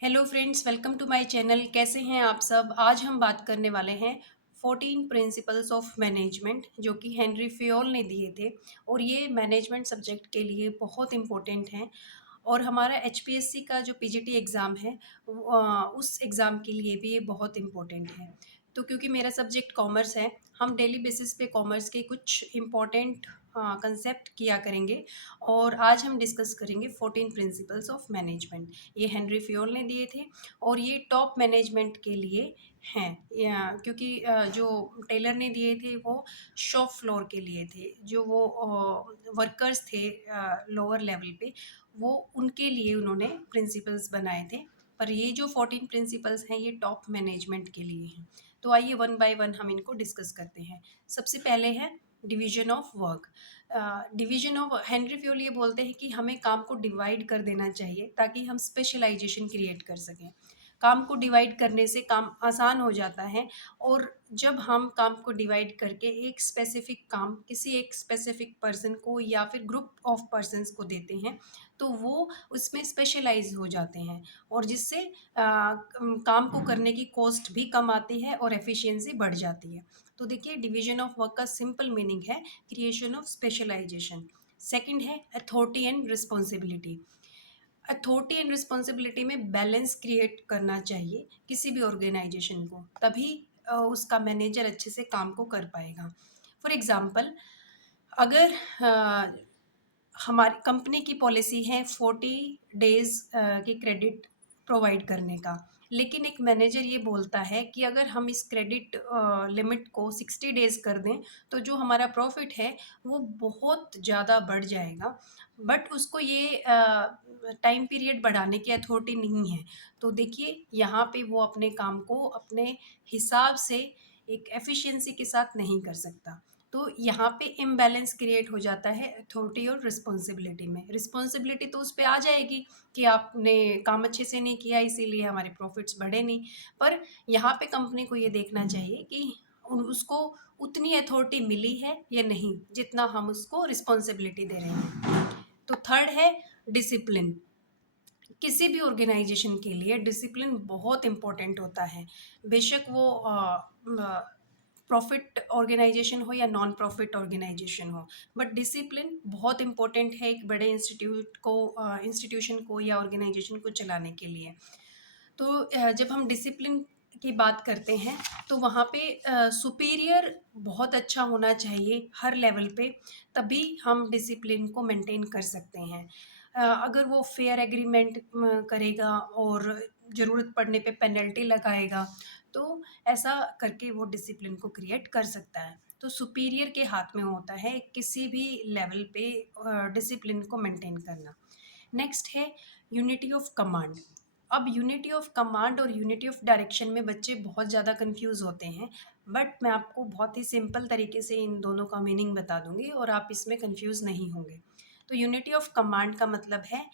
Hello friends, welcome to my channel. कैसे हैं आप सब? आज हम बात करने वाले हैं 14 प्रिंसिपल्स ऑफ मैनेजमेंट, जो कि हेनरी फेयोल ने दिए थे। और ये मैनेजमेंट सब्जेक्ट के लिए बहुत इम्पोर्टेंट हैं। और हमारा एचपीएससी का जो पीजीटी एग्ज़ाम है उस एग्ज़ाम के लिए भी ये बहुत इम्पोर्टेंट है। तो क्योंकि मेरा सब्जेक्ट कॉमर्स है, हम डेली बेसिस पे कॉमर्स के कुछ इम्पोर्टेंट कंसेप्ट किया करेंगे। और आज हम डिस्कस करेंगे 14 प्रिंसिपल्स ऑफ मैनेजमेंट। ये हेनरी फ्योल ने दिए थे और ये टॉप मैनेजमेंट के लिए हैं, क्योंकि जो टेलर ने दिए थे वो शॉप फ्लोर के लिए थे, जो वो वर्कर्स थे लोअर लेवल पे, वो उनके लिए उन्होंने प्रिंसिपल्स बनाए थे। पर ये जो 14 प्रिंसिपल्स हैं ये टॉप मैनेजमेंट के लिए हैं। तो आइए वन बाय वन हम इनको डिस्कस करते हैं। सबसे पहले है division of work. Division of Henry Fayol ये बोलते हैं कि हमें काम को डिवाइड कर देना चाहिए ताकि हम स्पेशलाइजेशन क्रिएट कर सकें। काम को डिवाइड करने से काम आसान हो जाता है। और जब हम काम को डिवाइड करके एक स्पेसिफिक काम किसी एक स्पेसिफिक पर्सन को या फिर ग्रुप ऑफ पर्सन्स को देते हैं, तो वो उसमें स्पेशलाइज हो जाते हैं। और जिससे काम को करने की कॉस्ट भी कम आती है और एफिशिएंसी बढ़ जाती है। तो देखिए, डिवीजन ऑफ वर्क का सिंपल मीनिंग है क्रिएशन ऑफ स्पेशलाइजेशन। सेकंड है authority and responsibility. Authority and responsibility में बैलेंस क्रिएट करना चाहिए किसी भी ऑर्गेनाइजेशन को, तभी उसका मैनेजर अच्छे से काम को कर पाएगा। फॉर एग्जांपल, अगर हमारी कंपनी की पॉलिसी है 40 डेज के क्रेडिट प्रोवाइड करने का, लेकिन एक मैनेजर ये बोलता है कि अगर हम इस क्रेडिट लिमिट को 60 डेज कर दें तो जो हमारा प्रॉफिट है वो बहुत ज़्यादा बढ़ जाएगा। बट उसको ये टाइम पीरियड बढ़ाने की अथॉरिटी नहीं है। तो देखिए, यहाँ पे वो अपने काम को अपने हिसाब से एक एफिशिएंसी के साथ नहीं कर सकता। तो यहाँ पे इम्बैलेंस क्रिएट हो जाता है अथॉरिटी और रिस्पॉन्सिबिलिटी में। रिस्पॉन्सिबिलिटी तो उस पे आ जाएगी कि आपने काम अच्छे से नहीं किया इसीलिए हमारे प्रॉफिट्स बढ़े नहीं। पर यहाँ पे कंपनी को ये देखना चाहिए कि उसको उतनी अथॉरिटी मिली है या नहीं जितना हम उसको रिस्पॉन्सिबिलिटी दे रहे हैं। तो थर्ड है डिसिप्लिन। किसी भी ऑर्गेनाइजेशन के लिए डिसिप्लिन बहुत इम्पोर्टेंट होता है। बेशक वो प्रॉफिट ऑर्गेनाइजेशन हो या नॉन प्रॉफिट ऑर्गेनाइजेशन हो, बट डिसिप्लिन बहुत इम्पोर्टेंट है एक बड़े इंस्टीट्यूशन को या ऑर्गेनाइजेशन को चलाने के लिए। तो जब हम डिसिप्लिन की बात करते हैं तो वहाँ पे सुपीरियर बहुत अच्छा होना चाहिए हर लेवल पे, तभी हम डिसिप्लिन को मेंटेन कर सकते हैं। अगर वो फेयर एग्रीमेंट करेगा और ज़रूरत पड़ने पे पेनल्टी लगाएगा, तो ऐसा करके वो डिसिप्लिन को क्रिएट कर सकता है। तो सुपीरियर के हाथ में होता है किसी भी लेवल पे डिसिप्लिन को मेंटेन करना। नेक्स्ट है यूनिटी ऑफ कमांड। अब यूनिटी ऑफ कमांड और यूनिटी ऑफ डायरेक्शन में बच्चे बहुत ज़्यादा कंफ्यूज होते हैं, बट मैं आपको बहुत ही सिंपल तरीके से इन दोनों का मीनिंग बता दूंगी और आप इसमें कंफ्यूज नहीं होंगे। तो यूनिटी ऑफ कमांड का मतलब है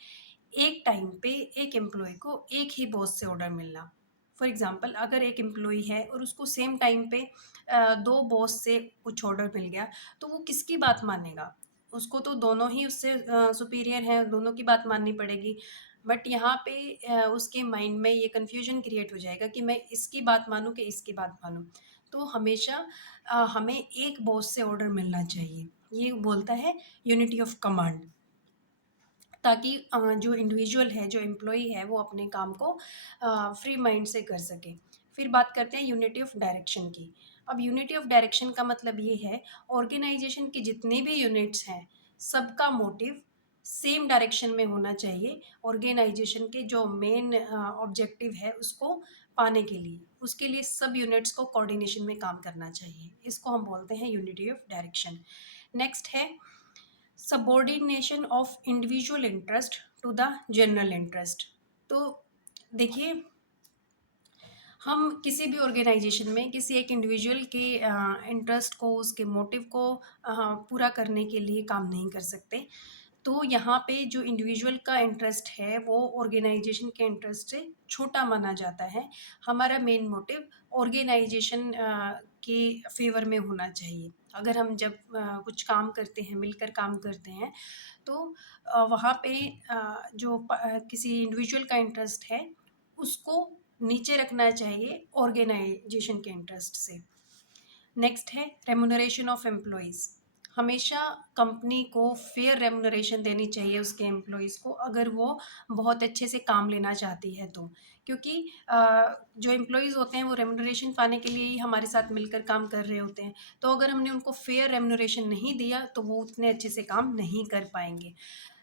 एक टाइम पे एक एम्प्लॉय को एक ही बॉस से ऑर्डर मिलना। फॉर एग्जांपल, अगर एक एम्प्लॉय है और उसको सेम टाइम पे दो बॉस से कुछ ऑर्डर मिल गया, तो वो किसकी बात मानेगा? उसको तो दोनों ही उससे सुपीरियर हैं, दोनों की बात माननी पड़ेगी। बट यहाँ पे उसके माइंड में ये कन्फ्यूजन क्रिएट हो जाएगा कि मैं इसकी बात मानूँ कि इसकी बात मानूँ। तो हमेशा हमें एक बॉस से ऑर्डर मिलना चाहिए, ये बोलता है यूनिटी ऑफ कमांड। ताकि जो इंडिविजुअल है, जो एम्प्लॉई है, वो अपने काम को फ्री माइंड से कर सके। फिर बात करते हैं यूनिटी ऑफ डायरेक्शन की। अब यूनिटी ऑफ डायरेक्शन का मतलब ये है ऑर्गेनाइजेशन के जितने भी यूनिट्स हैं, सबका मोटिव सेम डायरेक्शन में होना चाहिए। ऑर्गेनाइजेशन के जो मेन ऑब्जेक्टिव है उसको पाने के लिए, उसके लिए सब यूनिट्स को कोऑर्डिनेशन में काम करना चाहिए। इसको हम बोलते हैं यूनिटी ऑफ डायरेक्शन। नेक्स्ट है subordination of individual interest to the general interest. तो देखिए, हम किसी भी ऑर्गेनाइजेशन में किसी एक इंडिविजुअल के इंटरेस्ट को, उसके मोटिव को पूरा करने के लिए काम नहीं कर सकते। तो यहाँ पे जो इंडिविजुअल का इंटरेस्ट है वो ऑर्गेनाइजेशन के इंटरेस्ट से छोटा माना जाता है। हमारा मेन मोटिव ऑर्गेनाइजेशन के फेवर में होना चाहिए। अगर हम जब कुछ काम करते हैं, मिलकर काम करते हैं, तो वहाँ पे जो किसी इंडिविजुअल का इंटरेस्ट है उसको नीचे रखना चाहिए ऑर्गेनाइजेशन के इंटरेस्ट से। नेक्स्ट है रेमुनरेशन ऑफ एम्प्लॉयज़। हमेशा कंपनी को फेयर रेमुनरेशन देनी चाहिए उसके एम्प्लॉयज़ को, अगर वो बहुत अच्छे से काम लेना चाहती है तो। क्योंकि जो एम्प्लॉयज़ होते हैं वो रेमुनरेशन पाने के लिए ही हमारे साथ मिलकर काम कर रहे होते हैं। तो अगर हमने उनको फेयर रेमुनरेशन नहीं दिया तो वो उतने अच्छे से काम नहीं कर पाएँगे।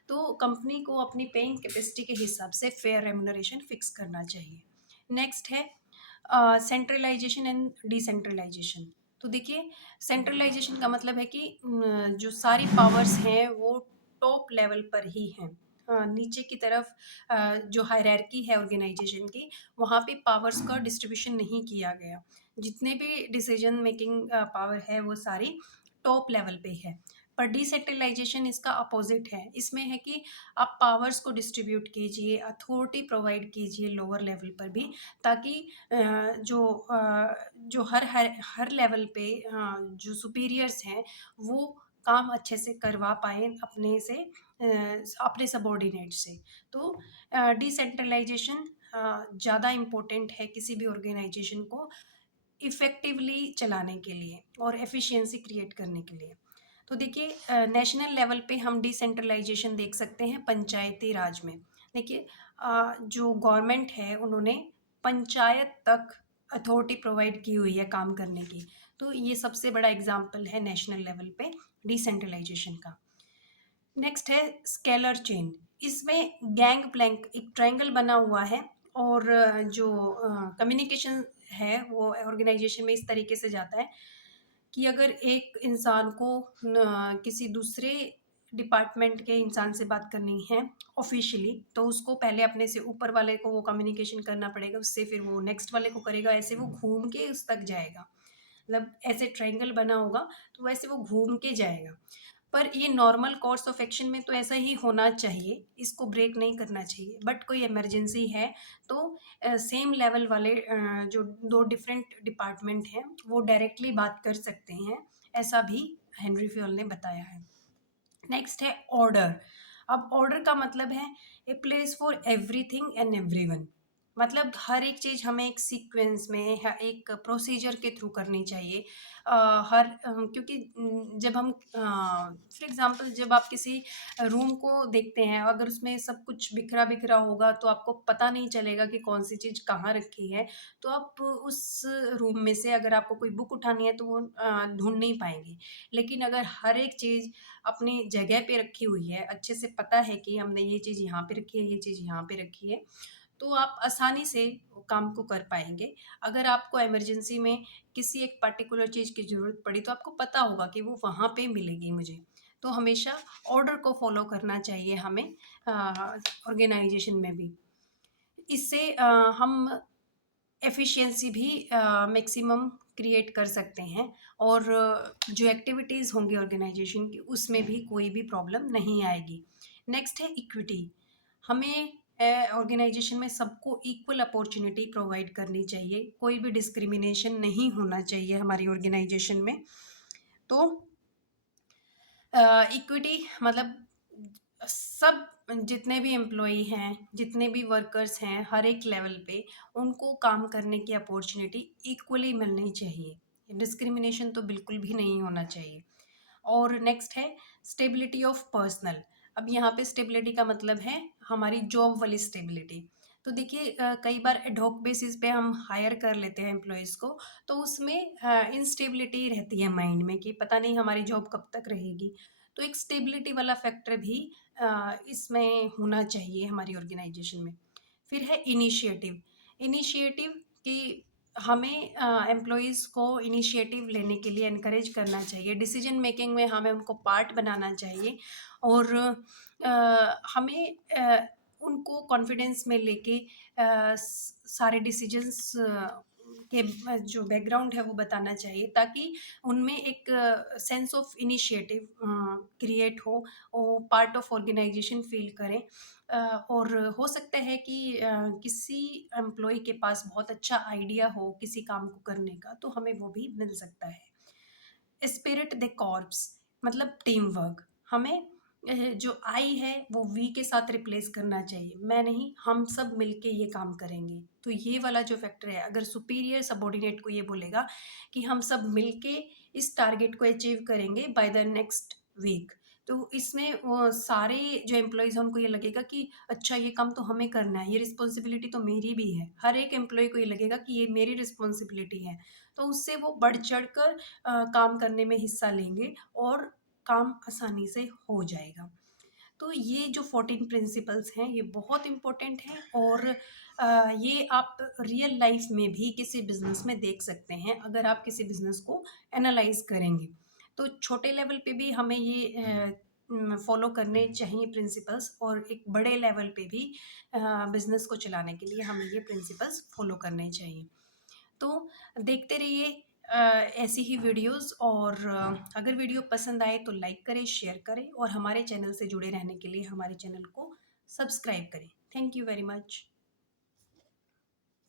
तो कंपनी को अपनी पेइंग कैपेसिटी के हिसाब से फेयर रेमुनरेशन फिक्स करना चाहिए। नेक्स्ट है सेंट्रलाइजेशन एंड डिसेंट्रलाइजेशन। तो देखिए, सेंट्रलाइजेशन का मतलब है कि जो सारी पावर्स हैं वो टॉप लेवल पर ही हैं। नीचे की तरफ जो हायरार्की है ऑर्गेनाइजेशन की, वहाँ पे पावर्स का डिस्ट्रीब्यूशन नहीं किया गया। जितने भी डिसीजन मेकिंग पावर है वो सारी टॉप लेवल पे है। पर डिसेंट्रलाइजेशन इसका अपोजिट है। इसमें है कि आप पावर्स को डिस्ट्रीब्यूट कीजिए, अथॉरिटी प्रोवाइड कीजिए लोअर लेवल पर भी, ताकि जो हर लेवल पे जो सुपीरियर्स हैं वो काम अच्छे से करवा पाएँ अपने सबॉर्डिनेट से। तो डिसेंट्रलाइजेशन ज़्यादा इम्पोर्टेंट है किसी भी ऑर्गेनाइजेशन को इफ़ेक्टिवली चलाने के लिए और एफिशिएंसी क्रिएट करने के लिए। तो देखिए, नेशनल लेवल पे हम डिसेंट्रलाइजेशन देख सकते हैं पंचायती राज में। देखिए, जो गवर्नमेंट है उन्होंने पंचायत तक अथॉरिटी प्रोवाइड की हुई है काम करने की। तो ये सबसे बड़ा एग्जाम्पल है नेशनल लेवल पे डिसेंट्रलाइजेशन का। नेक्स्ट है स्केलर चेन। इसमें गैंग प्लैंक एक ट्रायंगल बना हुआ है, और जो कम्युनिकेशन है वो ऑर्गेनाइजेशन में इस तरीके से जाता है कि अगर एक इंसान को किसी दूसरे डिपार्टमेंट के इंसान से बात करनी है ऑफिशियली, तो उसको पहले अपने से ऊपर वाले को वो कम्युनिकेशन करना पड़ेगा, उससे फिर वो नेक्स्ट वाले को करेगा, ऐसे वो घूम के उस तक जाएगा। मतलब ऐसे ट्रायंगल बना होगा तो वैसे वो घूम के जाएगा। पर ये नॉर्मल कोर्स ऑफ एक्शन में तो ऐसा ही होना चाहिए, इसको ब्रेक नहीं करना चाहिए। बट कोई इमरजेंसी है तो सेम लेवल वाले जो 2 डिफरेंट डिपार्टमेंट हैं वो डायरेक्टली बात कर सकते हैं, ऐसा भी हेनरी फ्योल ने बताया है। नेक्स्ट है ऑर्डर। अब ऑर्डर का मतलब है a place for everything and everyone. मतलब हर एक चीज़ हमें एक सीक्वेंस में एक प्रोसीजर के थ्रू करनी चाहिए। क्योंकि जब हम फॉर एग्जांपल जब आप किसी रूम को देखते हैं, अगर उसमें सब कुछ बिखरा बिखरा होगा तो आपको पता नहीं चलेगा कि कौन सी चीज़ कहाँ रखी है। तो आप उस रूम में से अगर आपको कोई बुक उठानी है तो वो ढूंढ नहीं पाएंगे। लेकिन अगर हर एक चीज़ अपनी जगह पे रखी हुई है, अच्छे से पता है कि हमने ये चीज़ यहाँ पे रखी है, ये चीज़ यहाँ पे रखी है, तो आप आसानी से काम को कर पाएँगे। अगर आपको इमरजेंसी में किसी एक पर्टिकुलर चीज़ की ज़रूरत पड़ी तो आपको पता होगा कि वो वहाँ पे मिलेगी मुझे। तो हमेशा ऑर्डर को फ़ॉलो करना चाहिए हमें ऑर्गेनाइज़ेशन में भी। इससे हम एफिशिएंसी भी मैक्सिमम क्रिएट कर सकते हैं, और जो एक्टिविटीज़ होंगी ऑर्गेनाइजेशन की उसमें भी कोई भी प्रॉब्लम नहीं आएगी। नेक्स्ट है इक्विटी। हमें ऑर्गेनाइजेशन में सबको इक्वल अपॉर्चुनिटी प्रोवाइड करनी चाहिए, कोई भी डिस्क्रिमिनेशन नहीं होना चाहिए हमारी ऑर्गेनाइजेशन में। तो इक्विटी मतलब सब जितने भी एम्प्लॉई हैं, जितने भी वर्कर्स हैं, हर एक लेवल पे उनको काम करने की अपॉर्चुनिटी इक्वली मिलनी चाहिए। डिस्क्रिमिनेशन तो बिल्कुल भी नहीं होना चाहिए। और नेक्स्ट है स्टेबिलिटी ऑफ पर्सनल। अब यहाँ पे स्टेबिलिटी का मतलब है हमारी जॉब वाली स्टेबिलिटी। तो देखिए, कई बार एडहॉक बेसिस पे हम हायर कर लेते हैं एम्प्लॉयज़ को, तो उसमें इंस्टेबिलिटी रहती है माइंड में कि पता नहीं हमारी जॉब कब तक रहेगी। तो एक स्टेबिलिटी वाला फैक्टर भी इसमें होना चाहिए हमारी ऑर्गेनाइजेशन में। फिर है इनिशिएटिव। इनिशिएटिव कि हमें एम्प्लॉयज़ को इनिशिएटिव लेने के लिए एनकरेज करना चाहिए, डिसीजन मेकिंग में हमें उनको पार्ट बनाना चाहिए, और हमें उनको कॉन्फिडेंस में लेके सारे डिसीजंस के जो बैकग्राउंड है वो बताना चाहिए, ताकि उनमें एक सेंस ऑफ इनिशिएटिव क्रिएट हो, वो पार्ट ऑफ ऑर्गेनाइजेशन फील करें। और हो सकता है कि किसी एम्प्लॉय के पास बहुत अच्छा आइडिया हो किसी काम को करने का, तो हमें वो भी मिल सकता है। स्पिरिट द कॉर्प्स मतलब टीम वर्क। हमें जो आई है वो वी के साथ रिप्लेस करना चाहिए, मैं नहीं, हम सब मिलके ये काम करेंगे। तो ये वाला जो फैक्टर है, अगर सुपीरियर सबॉर्डिनेट को ये बोलेगा कि हम सब मिलके इस टारगेट को अचीव करेंगे बाय द नेक्स्ट वीक, तो इसमें सारे जो एम्प्लॉइज़ हैं उनको ये लगेगा कि अच्छा ये काम तो हमें करना है, ये रिस्पॉन्सिबिलिटी तो मेरी भी है। हर एक एम्प्लॉयी को ये लगेगा कि ये मेरी रिस्पॉन्सिबिलिटी है। तो उससे वो बढ़-चढ़ कर काम करने में हिस्सा लेंगे और काम आसानी से हो जाएगा। तो ये जो 14 प्रिंसिपल्स हैं ये बहुत इम्पोर्टेंट हैं और ये आप रियल लाइफ में भी किसी बिज़नेस में देख सकते हैं अगर आप किसी बिज़नेस को एनालाइज़ करेंगे। तो छोटे लेवल पे भी हमें ये फॉलो करने चाहिए प्रिंसिपल्स और एक बड़े लेवल पे भी बिज़नेस को चलाने के लिए हमें ये प्रिंसिपल्स फॉलो करने चाहिए। तो देखते रहिए ऐसी ही वीडियोस और अगर वीडियो पसंद आए तो लाइक करें, शेयर करें और हमारे चैनल से जुड़े रहने के लिए हमारे चैनल को सब्सक्राइब करें। Thank you very much.